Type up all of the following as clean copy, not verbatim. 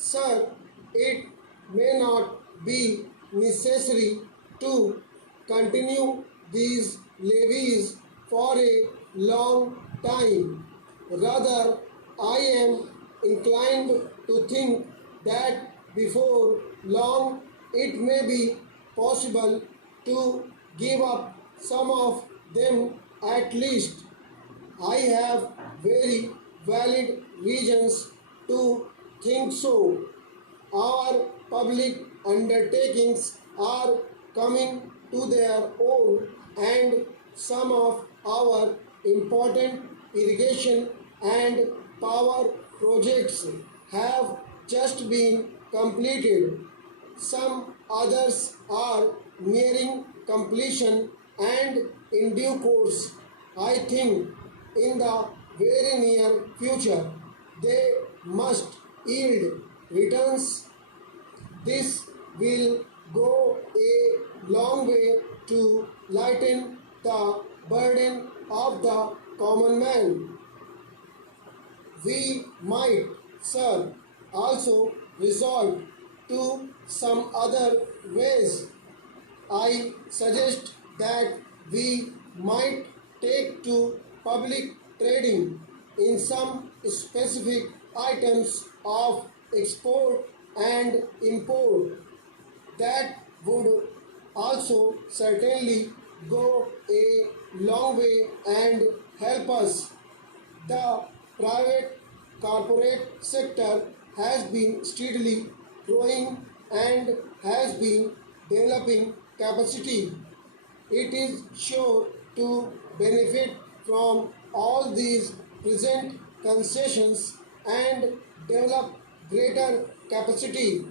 Sir, it may not be necessary to continue these levies for a long time. Rather, I am inclined to think that before long it may be possible to give up some of them at least. I have very valid reasons to think so. Our public undertakings are coming to their own, and some of our important irrigation and power projects have just been completed. Some others are nearing completion, and in due course, I think in the very near future, they must yield returns. This will go a long way to lighten the burden of the common man. We might, sir, also resort to some other ways. I suggest that we might take to public trading in some specific items of export and import. That would also certainly go a long way and help us. The private corporate sector has been steadily growing and has been developing capacity. It is sure to benefit from all these present concessions and develop greater capacity.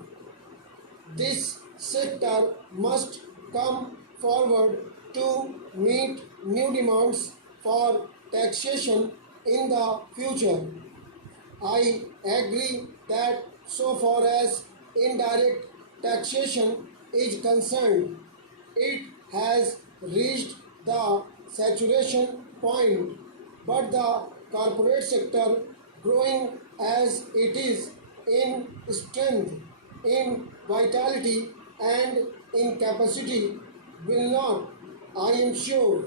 This sector must come forward to meet new demands for taxation in the future. I agree that so far as indirect taxation is concerned, it has reached the saturation point, but the corporate sector, growing as it is in strength, in vitality, and in capacity, will not, I am sure,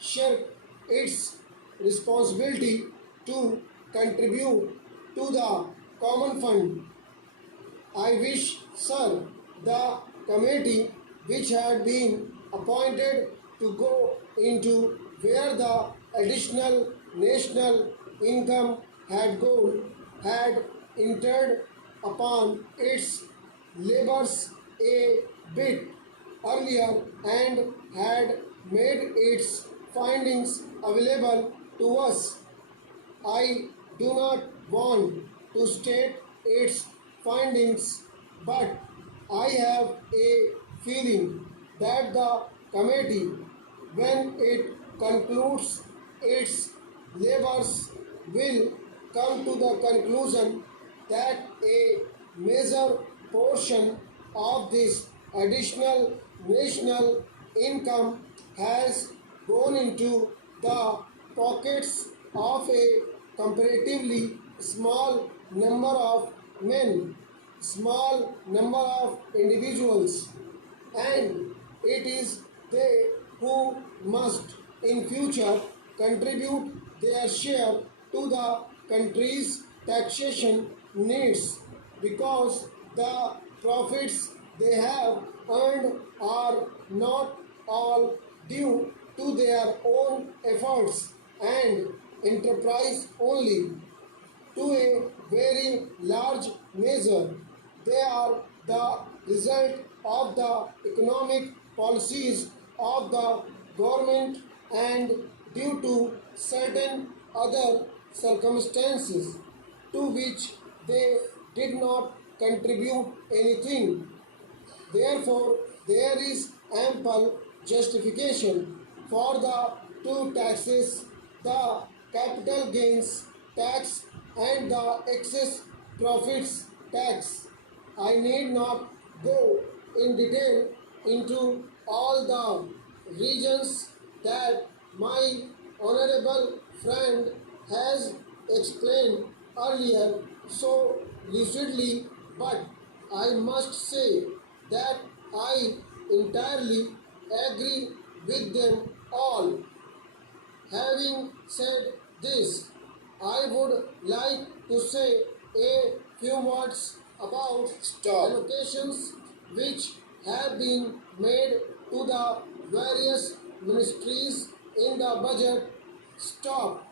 shirk its responsibility to contribute to the common fund. I wish, sir, the committee which had been appointed to go into where the additional national income had gone had entered upon its labors a bit earlier and had made its findings available to us. I do not want to state its findings, but I have a feeling that the committee, when it concludes its labors, will come to the conclusion that a major portion of this additional national income has gone into the pockets of a comparatively small number of men, small number of individuals, and it is they who must in future contribute their share to the country's taxation needs, because the profits they have earned are not all due to their own efforts and enterprise only. To a very large measure, they are the result of the economic policies of the government and due to certain other circumstances to which they did not contribute anything. Therefore, there is ample justification for the two taxes, the capital gains tax and the excess profits tax. I need not go in detail into all the reasons that my honorable friend has explained earlier so lucidly but I must say that I entirely agree with them all. Having said this, I would like to say a few words about Stop. allocations which have been made to the various ministries in the budget. Stop.